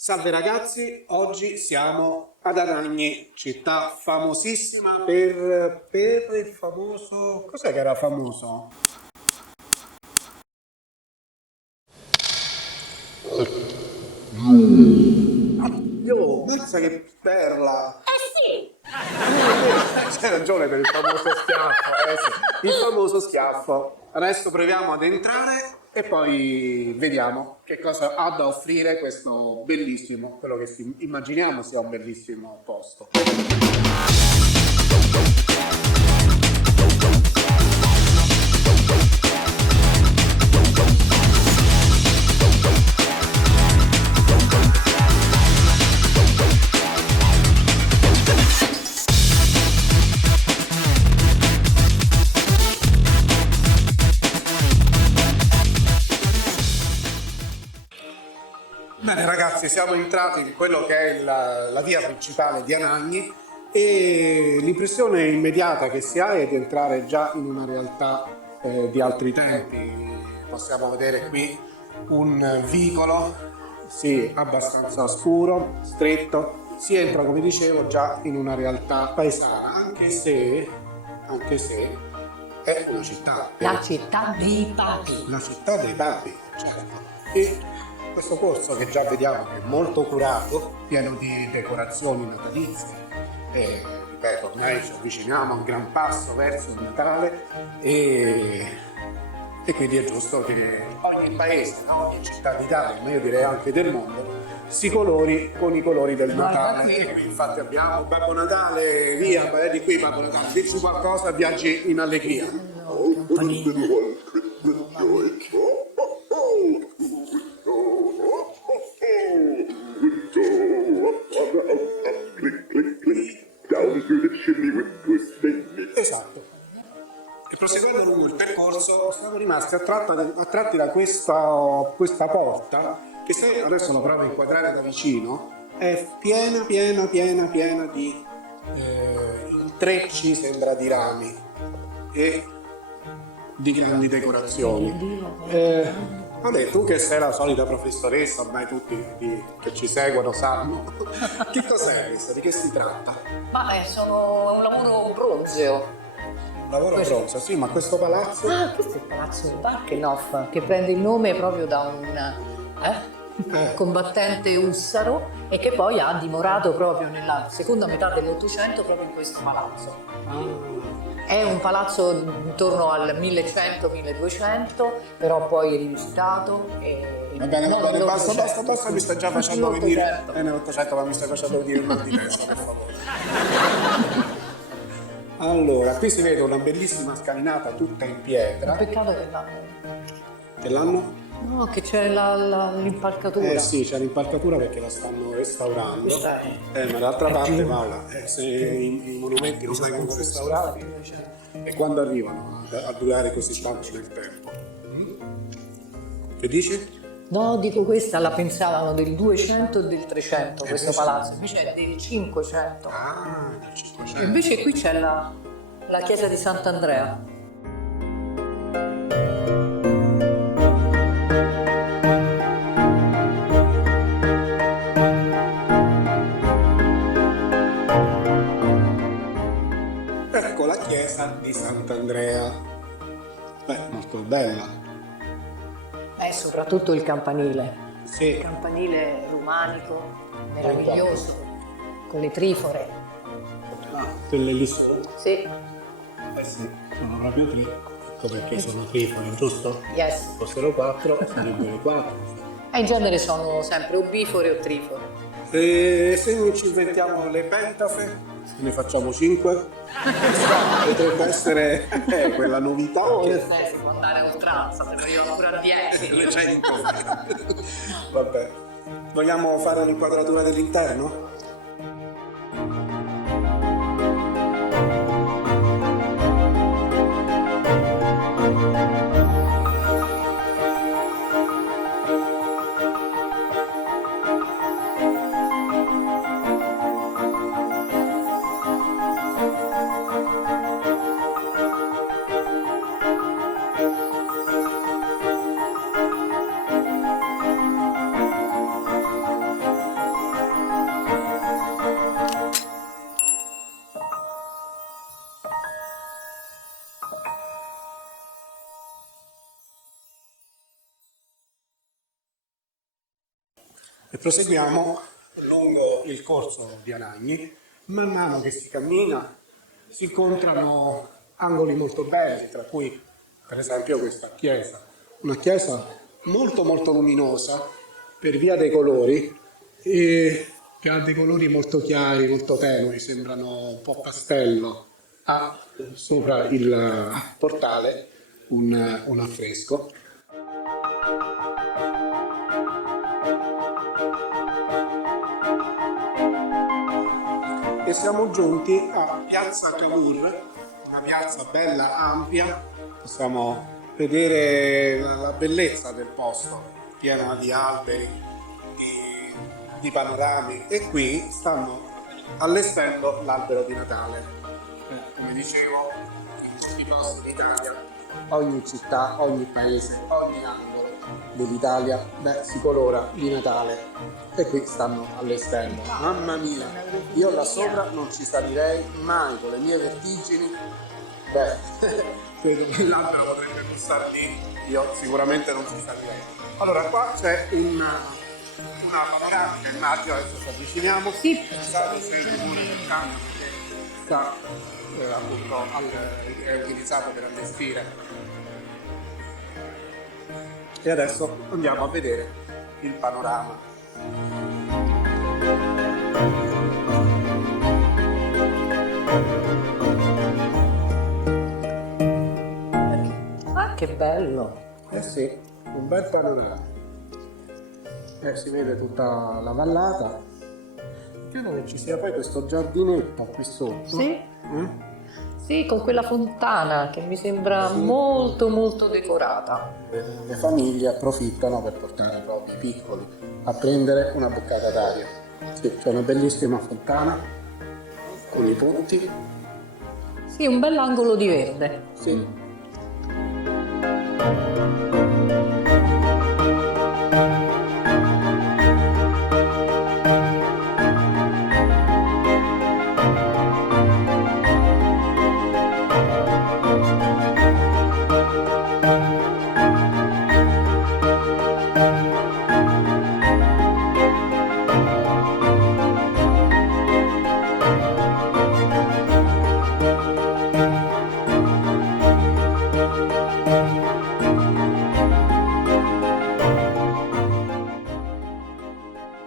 Salve ragazzi, oggi siamo ad Anagni, città famosissima per il famoso... Cos'è che era famoso? Io, mazza che perla! Sì! C'hai ragione per il famoso schiaffo, sì. Il famoso schiaffo. Adesso proviamo ad entrare e poi vediamo che cosa ha da offrire questo bellissimo, quello che immaginiamo sia un bellissimo posto. Bene ragazzi, siamo entrati in quello che è la via principale di Anagni e l'impressione immediata che si ha è di entrare già in una realtà di altri tempi. Possiamo vedere qui un vicolo, sì, abbastanza scuro, stretto. Si entra, come dicevo, già in una realtà paesana, anche se è una città. La città dei papi. La città dei papi, certo. E questo corso che già vediamo che è molto curato, pieno di decorazioni natalizie, e ripeto, ormai ci avviciniamo a un gran passo verso il Natale e quindi è giusto che ogni paese, ogni città d'Italia, ma io direi anche del mondo, si colori con i colori del Natale. E qui infatti abbiamo Babbo Natale, via, vai di qui Babbo Natale, dici qualcosa, viaggi in allegria. Esatto. E proseguendo lungo il percorso siamo rimasti attratti da questa porta che, se adesso lo provo a inquadrare da vicino, è piena di intrecci, sembra, di rami e di grandi decorazioni. Vabbè, tu che sei la solita professoressa, ormai tutti che ci seguono sanno. Che cos'è questo? Di che si tratta? Ma sono un lavoro bronzeo. Un lavoro a bronzo, sì, ma questo palazzo? Ah, questo è il palazzo Barkenhof, che prende il nome proprio da un combattente ussaro e che poi ha dimorato proprio nella seconda metà dell'Ottocento proprio in questo palazzo. È un palazzo intorno al 1100-1200, però poi rivisitato. Va bene, basta, mi stai già facendo venire. Nell'800, ma mi stai facendo venire il mal di testa, per favore. Allora, qui si vede una bellissima scalinata tutta in pietra. Peccato che l'hanno. Che l'hanno? No, che c'è l'impalcatura. Sì, c'è l'impalcatura perché la stanno restaurando. Questa è. Ma d'altra parte, Paola, se i monumenti non vengono restaurati, e quando arrivano a durare così tanto nel tempo? Che dici? No, dico, questa la pensavano del 200 e del 300, questo palazzo, invece è del 500. Ah, del 500. Invece qui c'è la chiesa di Sant'Andrea. Ecco la chiesa di Sant'Andrea. Beh, molto bella. Soprattutto il campanile. Sì. Il campanile romanico, meraviglioso, con le trifore. Ah, quelle lì sono. Sì. Sì, sono proprio tre. Ecco perché sono trifone, giusto? Yes. Se fossero quattro, sarebbero quattro. E in genere sono sempre o bifore o trifore. E se non ci inventiamo le pentafe, ne facciamo 5? Potrebbe essere quella novità. Si può andare a oltranza, se arrivano pure a 10. 200. Vabbè. Vogliamo fare un'inquadratura dell'interno? E proseguiamo lungo il corso di Anagni. Man mano che si cammina si incontrano angoli molto belli, tra cui per esempio questa chiesa, una chiesa molto molto luminosa per via dei colori, e che ha dei colori molto chiari, molto tenui, sembrano un po' pastello. Ha sopra il portale un affresco. E siamo giunti a Piazza Cavour, una piazza bella, ampia. Possiamo vedere la bellezza del posto, piena di alberi, di panorami, e qui stanno allestendo l'albero di Natale. Come dicevo, in tutti i posti d'Italia, ogni città, ogni paese, ogni angolo dell'Italia si colora di Natale, e qui stanno allestendo. Mamma mia, io là sopra non ci salirei mai con le mie vertigini. Credo che l'albero potrebbe costare lì, io sicuramente non ci salirei. Allora qua c'è una panoramica, immagino, adesso ci avviciniamo. Sì. Pensate se il rumore del camion, perché sta appunto è utilizzato per allestire. E adesso andiamo a vedere il panorama. Ah, che bello! Eh sì, un bel panorama. Si vede tutta la vallata. Credo che ci sia poi questo giardinetto qui sotto. Sì? Sì, con quella fontana che mi sembra molto molto decorata. Le famiglie approfittano per portare i propri piccoli a prendere una boccata d'aria. Sì, c'è una bellissima fontana con i ponti. Sì, un bell'angolo di verde. Sì.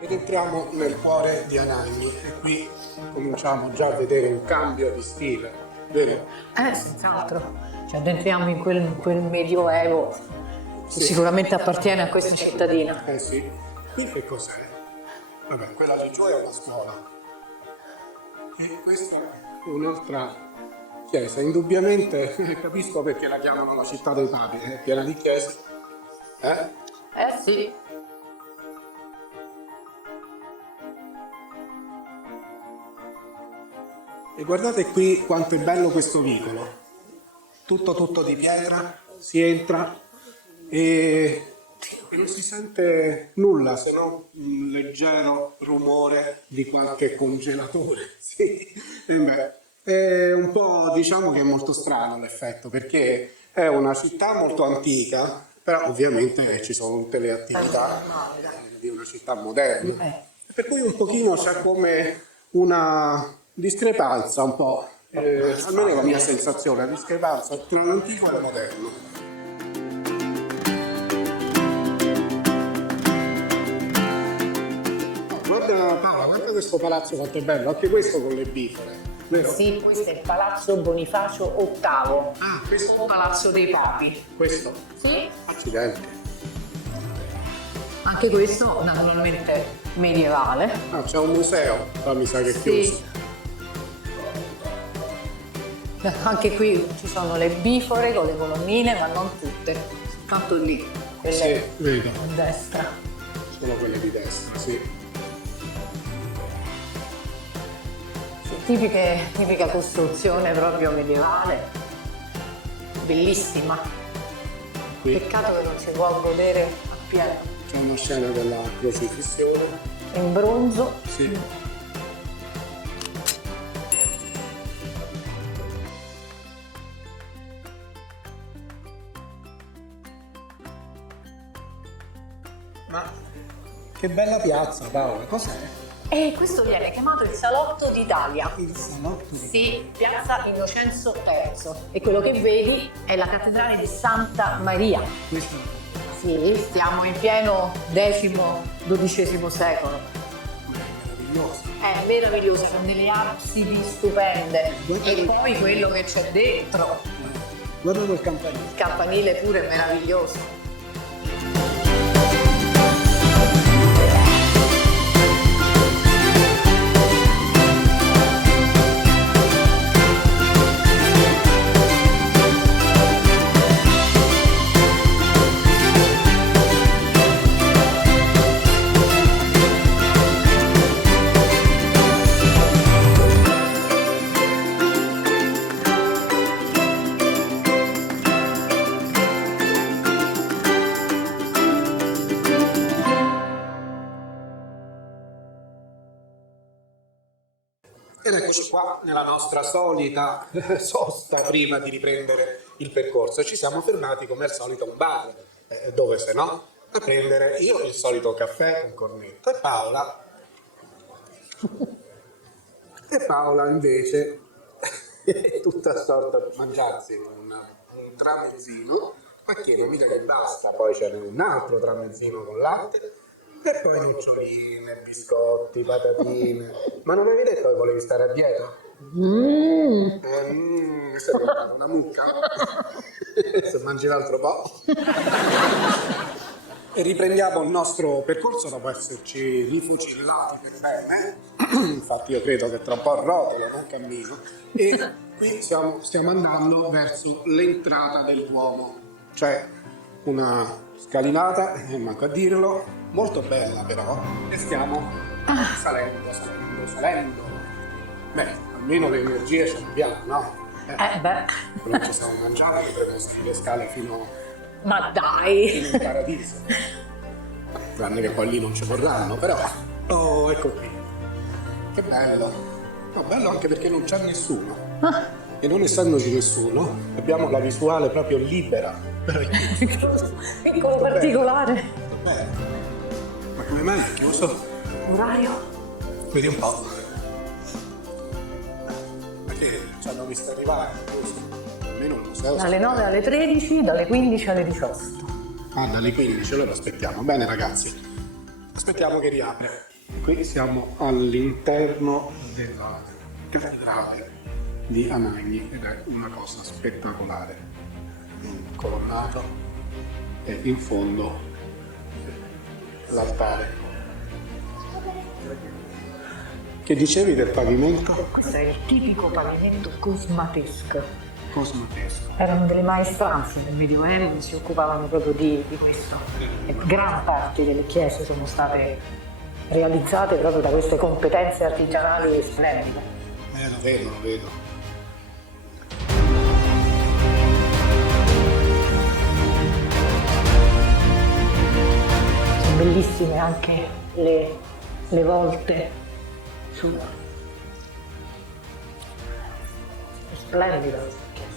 Ed entriamo nel cuore di Anagni, e qui cominciamo già a vedere un cambio di stile, vero? Senz'altro. Ci addentriamo in quel medioevo che Sì. sicuramente appartiene a questa cittadina. Eh sì. Qui che cos'è? Vabbè, quella di giù è una scuola. E questa è un'altra chiesa. Indubbiamente capisco perché la chiamano la città dei papi, è piena di chiese. Sì. E guardate qui quanto è bello questo vicolo. Tutto di pietra, si entra e non si sente nulla se non un leggero rumore di qualche congelatore. Sì. E beh, è un po', diciamo che è molto strano l'effetto, perché è una città molto antica, però ovviamente ci sono tutte le attività di una città moderna. Per cui un pochino c'è come una discrepanza, un po', almeno è la mia sensazione, la discrepanza tra l'antico e il moderno. Guarda Paola, guarda questo palazzo quanto è bello, anche questo con le bifore, vero? Sì, questo è il Palazzo Bonifacio VIII, Ah, questo? Palazzo dei Papi. Questo? Sì. Accidenti. Anche questo naturalmente medievale. Ah, c'è un museo, però mi sa che è chiuso. Anche qui ci sono le bifore con le colonnine, ma non tutte, soltanto lì, quelle Sì, vedo, a destra. sono quelle di destra, sì. Tipica costruzione proprio medievale, bellissima. Qui Peccato che non si può godere appieno. c'è una scena della crocifissione. In bronzo. Sì. Ma Che bella piazza, Paola, cos'è? E questo viene chiamato il Salotto d'Italia. Il salotto di... Sì, piazza Innocenzo III. E quello che vedi è la cattedrale di Santa Maria. Questo Sì, stiamo in pieno X-XII secolo. è meraviglioso. È meraviglioso, con delle absidi stupende. E poi quello che c'è dentro, Guarda quel campanile. il campanile pure è meraviglioso. Ed eccoci qua nella nostra solita sosta prima di riprendere il percorso. Ci siamo fermati come al solito a un bar, dove se no a prendere io il solito caffè con cornetto e Paola invece è tutta assorta a mangiarsi un tramezzino, ma che non mica che basta, poi c'è un altro tramezzino con latte. E poi noccioline, biscotti, patatine. Ma non avevi detto che volevi stare a dieta? Questa è una mucca. Se mangi un altro po'. E riprendiamo il nostro percorso dopo esserci rifocillati per bene. Infatti io credo che tra un po' rotolo, non cammino. E qui stiamo andando verso l'entrata del Duomo. Cioè una scalinata, manco a dirlo, molto bella però, e stiamo salendo. Beh, almeno le energie ce le abbiamo, no? Beh. Non ci siamo mangiati, potremmo salire le scale fino Ma dai! in paradiso. Tranne che poi lì non ci vorranno, però. Oh, ecco qui. Che bello. No, bello anche perché non c'è nessuno. E non essendoci nessuno, abbiamo la visuale proprio libera. Piccolo particolare. Bene. Ma come mai è chiuso? Orario? Vedi un po'. Ma che ci hanno visto arrivare? Giusto? Almeno il museo. Dalle 9 alle 13, dalle 15 alle 18. Ah, dalle 15, allora aspettiamo. Bene ragazzi, aspettiamo che riapre. Qui siamo all'interno della cattedrale di Anagni ed è una cosa spettacolare. Un colonnato e in fondo l'altare. Che dicevi del pavimento? Questo è il tipico pavimento cosmatesco. Cosmatesco. Erano delle maestranze del Medioevo che si occupavano proprio di questo. E gran parte delle chiese sono state realizzate proprio da queste competenze artigianali splendide. Lo vedo. Sono bellissime anche le volte su. È splendida questa chiesa.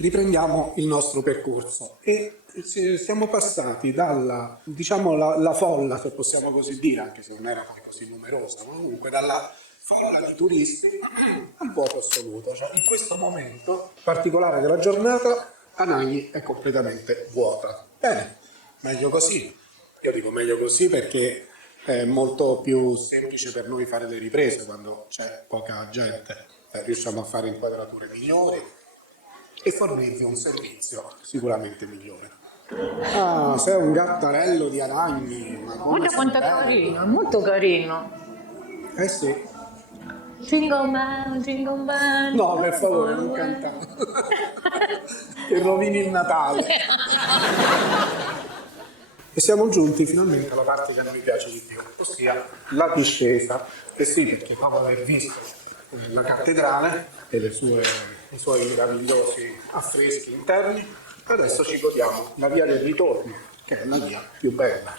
Riprendiamo il nostro percorso e siamo passati dalla, diciamo, la folla, se possiamo così dire, anche se non era poi così numerosa, ma comunque dalla folla di turisti al vuoto assoluto. Cioè, in questo momento particolare della giornata Anagni è completamente vuota. Bene, meglio così. Io dico meglio così perché è molto più semplice per noi fare le riprese quando c'è poca gente, riusciamo a fare inquadrature migliori e fornirvi un servizio sicuramente migliore. Ah, sei un gattarello di Aragni, ma come Guarda sei quanto è bello. carino, è molto carino. Eh sì. Jingle bell. No, per favore, non cantare. Che rovini il Natale. E siamo giunti finalmente alla parte che a noi piace di più, ossia la discesa. E sì, perché dopo aver visto la cattedrale e i suoi meravigliosi affreschi interni, adesso ci godiamo la via del ritorno, che è la via più bella.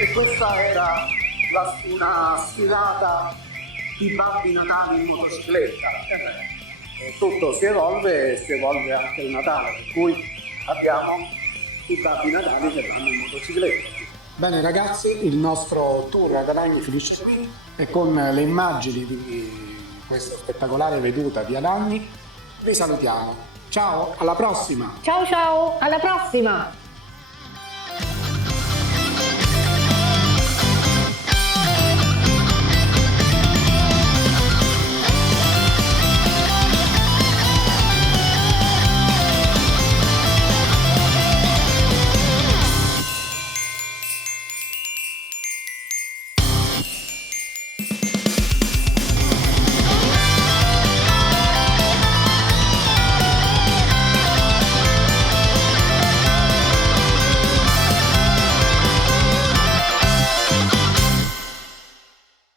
E questa era una sfilata di Babbi Natali in motocicletta. Tutto si evolve anche il Natale, per cui abbiamo i Babbi Natali che vanno in motocicletta. Bene ragazzi, il nostro tour ad Adagni finisce qui e con le immagini di questa spettacolare veduta di Adagni vi salutiamo. Ciao, alla prossima! Ciao ciao, alla prossima!